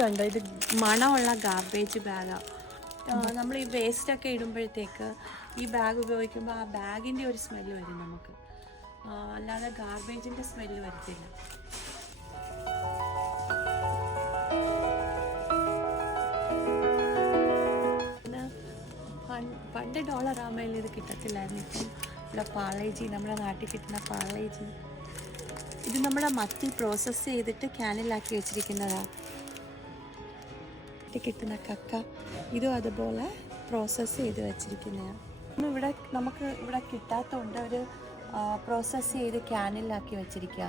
കണ്ടോ, ഇത് മണമുള്ള ഗാർബേജ് ബാഗാണ്. നമ്മൾ ഈ വേസ്റ്റൊക്കെ ഇടുമ്പോഴത്തേക്ക് ഈ ബാഗ് ഉപയോഗിക്കുമ്പോൾ ആ ബാഗിൻ്റെ ഒരു സ്മെല്ല് വരും നമുക്ക്, അല്ലാതെ ഗാർബേജിൻ്റെ സ്മെല്ല് വരത്തില്ല. പണ്ട് $1 ഇത് കിട്ടത്തില്ലായിരുന്നു. ഇപ്പം ഇവിടെ പാളേജി, നമ്മുടെ നാട്ടിൽ കിട്ടുന്ന പാളേജി, ഇത് നമ്മുടെ മത്തി പ്രോസസ്സ് ചെയ്തിട്ട് ക്യാനിലാക്കി വെച്ചിരിക്കുന്നതാണ്. കിട്ടുന്ന കക്ക ഇതും അതുപോലെ പ്രോസസ്സ് ചെയ്ത് വെച്ചിരിക്കുന്നതാണ്. ഇവിടെ നമുക്ക് ഇവിടെ കിട്ടാത്തതുകൊണ്ട് ഒരു പ്രോസസ്സ് ചെയ്ത് ക്യാനിലാക്കി വെച്ചിരിക്കുക.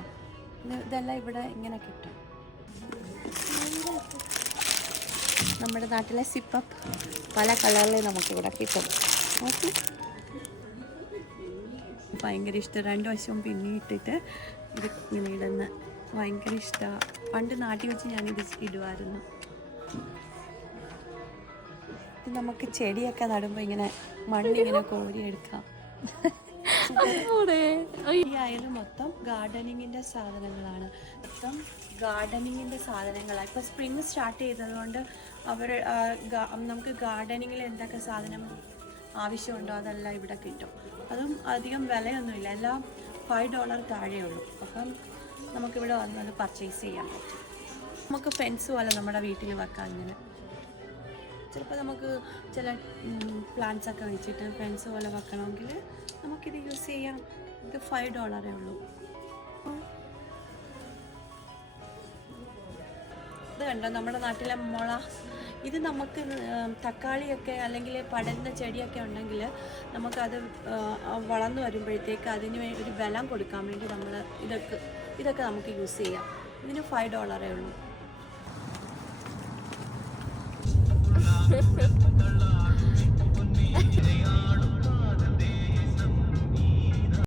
ഇതെല്ലാം ഇവിടെ ഇങ്ങനെ കിട്ടും. നമ്മുടെ നാട്ടിലെ സിപ്പപ്പ് പല കളറിൽ നമുക്കിവിടെ കിട്ടും. ഓക്കെ, ഭയങ്കര ഇഷ്ടം. 2 വശവും പിന്നിയിട്ടിട്ട് ഇത് ഇങ്ങനെ ഇടുന്ന ഭയങ്കര ഇഷ്ടമാണ്. പണ്ട് നാട്ടിൽ വെച്ച് ഞാനിത് ഇടുമായിരുന്നു. ഇത് നമുക്ക് ചെടിയൊക്കെ നടുമ്പോൾ ഇങ്ങനെ മണ്ണിങ്ങനെ കോരിയെടുക്കാം. ഈ അയൽ മൊത്തം ഗാർഡനിങ്ങിൻ്റെ സാധനങ്ങളാണ്. മൊത്തം ഗാർഡനിങ്ങിൻ്റെ സാധനങ്ങളാണ്. ഇപ്പോൾ സ്പ്രിങ് സ്റ്റാർട്ട് ചെയ്തതുകൊണ്ട് നമുക്ക് ഗാർഡനിങ്ങിൽ എന്തൊക്കെ സാധനം ആവശ്യമുണ്ടോ അതെല്ലാം ഇവിടെ കിട്ടും. അതും അധികം വിലയൊന്നുമില്ല, എല്ലാം $5 താഴെയുള്ളൂ. അപ്പം നമുക്കിവിടെ വന്നത് പർച്ചേസ് ചെയ്യാൻ പറ്റും. നമുക്ക് ഫെൻസ് പോലെ നമ്മുടെ വീട്ടിൽ വെക്കാം. ഇങ്ങനെ ചിലപ്പോൾ നമുക്ക് ചില പ്ലാന്റ്സൊക്കെ വെച്ചിട്ട് ഫെൻസ് പോലെ വെക്കണമെങ്കിൽ നമുക്കിത് യൂസ് ചെയ്യാം. ഇത് $5 ഉള്ളൂ. ഇത് കണ്ടോ, നമ്മുടെ നാട്ടിലെ മുള. ഇത് നമുക്ക് തക്കാളിയൊക്കെ അല്ലെങ്കിൽ പടരുന്ന ചെടിയൊക്കെ ഉണ്ടെങ്കിൽ നമുക്കത് വളർന്നു വരുമ്പോഴത്തേക്ക് അതിന് ഒരു ബലം കൊടുക്കാൻ വേണ്ടി നമ്മൾ ഇതൊക്കെ നമുക്ക് യൂസ് ചെയ്യാം. ഇതിന് $5 ഉള്ളൂ.